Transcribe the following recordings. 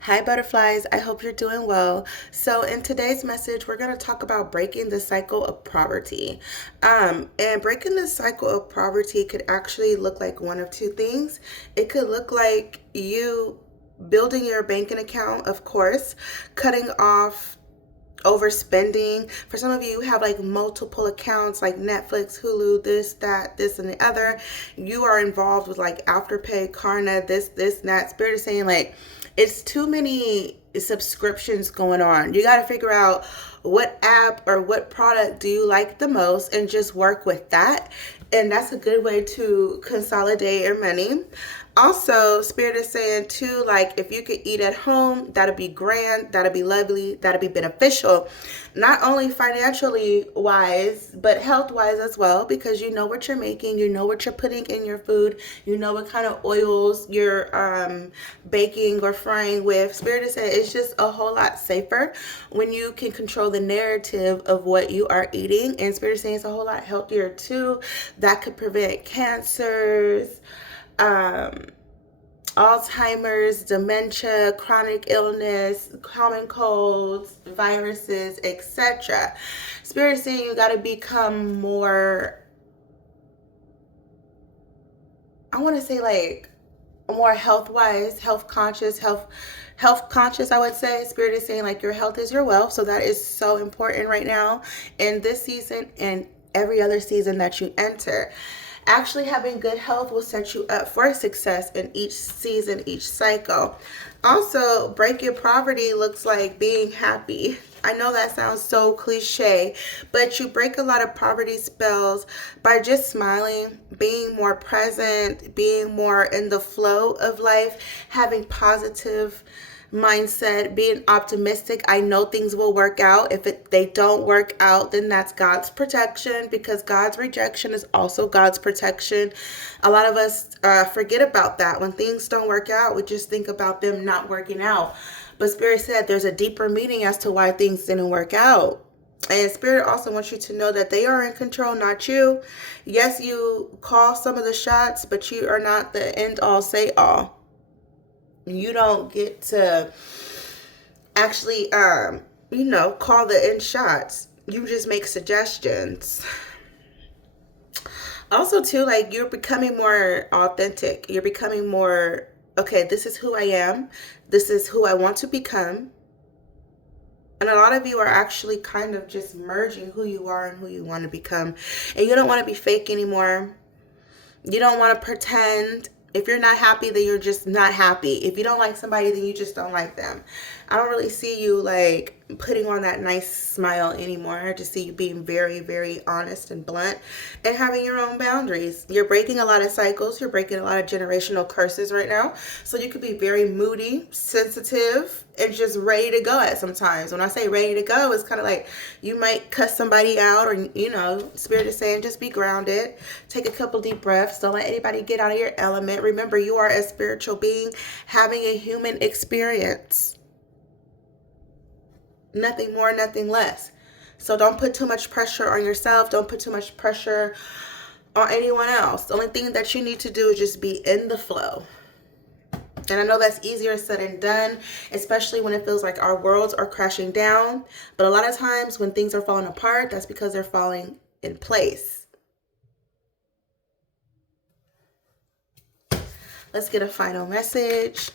Hi, butterflies. I hope you're doing well. So, in today's message, we're going to talk about breaking the cycle of poverty. And breaking the cycle of poverty could actually look like one of two things. It could look like you building your banking account, of course, cutting off overspending. For some of you, you have like multiple accounts like Netflix, Hulu, this, that, this, and the other. You are involved with like Afterpay, Klarna, this, and that. Spirit is saying like it's too many subscriptions going on. You got to figure out what app or what product do you like the most and just work with that. And that's a good way to consolidate your money. Also, Spirit is saying too, like if you could eat at home, that'd be grand, that'd be lovely, that'd be beneficial. Not only financially wise, but health wise as well, because you know what you're making, you know what you're putting in your food, you know what kind of oils you're baking or frying with. Spirit is saying it's just a whole lot safer when you can control the narrative of what you are eating. And Spirit is saying it's a whole lot healthier too. That could prevent cancers, um, Alzheimer's, dementia, chronic illness, common colds, viruses, etc. Spirit saying you got to become more, I want to say like more health wise, health conscious, I would say. Spirit is saying like your health is your wealth. So that is so important right now in this season and every other season that you enter. Actually, having good health will set you up for success in each season, each cycle. Also, break your poverty looks like being happy. I know that sounds so cliche, but you break a lot of poverty spells by just smiling, being more present, being more in the flow of life, having positive mindset, being optimistic. I know things will work out. If they don't work out, then that's God's protection, because God's rejection is also God's protection. A lot of us forget about that. When things don't work out, we just think about them not working out. But Spirit said there's a deeper meaning as to why things didn't work out. And Spirit also wants you to know that they are in control, not you. Yes, you call some of the shots, but you are not the end all, say all. You don't get to actually call the end shots. You just make suggestions. Also too, like you're becoming more authentic. You're becoming more, okay, this is who I am, this is who I want to become. And a lot of you are actually kind of just merging who you are and who you want to become. And you don't want to be fake anymore. You don't want to pretend. If you're not happy, then you're just not happy. If you don't like somebody, then you just don't like them. I don't really see you like putting on that nice smile anymore. I just see you being very, very honest and blunt and having your own boundaries. You're breaking a lot of cycles. You're breaking a lot of generational curses right now. So you could be very moody, sensitive, and just ready to go at some times. When I say ready to go, it's kind of like you might cuss somebody out, or, Spirit is saying just be grounded. Take a couple deep breaths. Don't let anybody get out of your element. Remember, you are a spiritual being having a human experience. Nothing more, nothing less. So don't put too much pressure on yourself. Don't put too much pressure on anyone else. The only thing that you need to do is just be in the flow. And I know that's easier said than done, especially when it feels like our worlds are crashing down. But a lot of times when things are falling apart, that's because they're falling in place. Let's get a final message.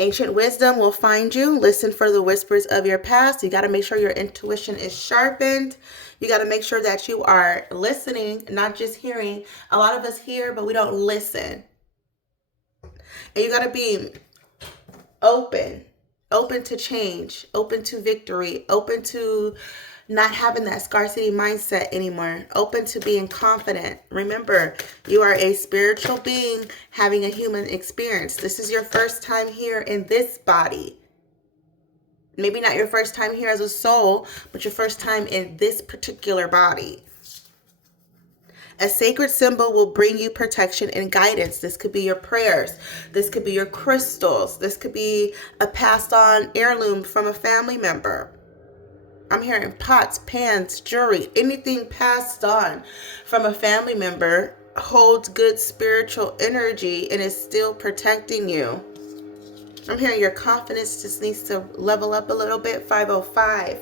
Ancient wisdom will find you. Listen for the whispers of your past. You got to make sure your intuition is sharpened. You got to make sure that you are listening, not just hearing. A lot of us hear, but we don't listen. And you got to be open to change, open to victory, open to not having that scarcity mindset anymore, open to being confident. Remember, you are a spiritual being having a human experience. This is your first time here in this body. Maybe not your first time here as a soul, but your first time in this particular body. A sacred symbol will bring you protection and guidance. This could be your prayers. This could be your crystals. This could be a passed on heirloom from a family member. I'm hearing pots, pans, jewelry, anything passed on from a family member holds good spiritual energy and is still protecting you. I'm hearing your confidence just needs to level up a little bit. 505.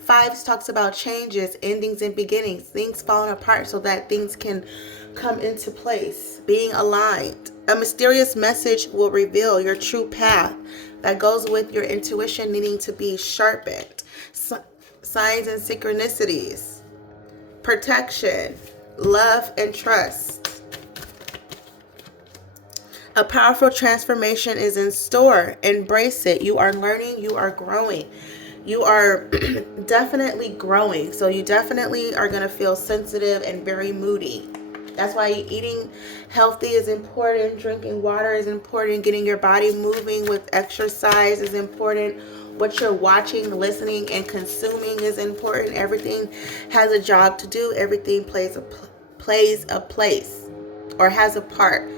Fives talks about changes, endings, and beginnings. Things falling apart so that things can come into place. Being aligned. A mysterious message will reveal your true path that goes with your intuition needing to be sharpened. Signs and synchronicities. Protection. Love and trust. A powerful transformation is in store. Embrace it. You are learning. You are growing. You are definitely growing. So you definitely are going to feel sensitive and very moody. That's why eating healthy is important. Drinking water is important. Getting your body moving with exercise is important. What you're watching, listening, and consuming is important. Everything has a job to do. Everything plays a place or has a part.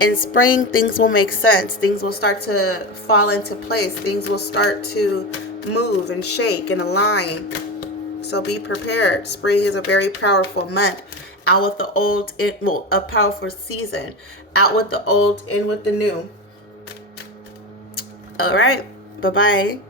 In spring, things will make sense. Things will start to fall into place. Things will start to move and shake and align. So be prepared. Spring is a very powerful month. Out with the old, a powerful season. Out with the old, in with the new. All right. Bye-bye.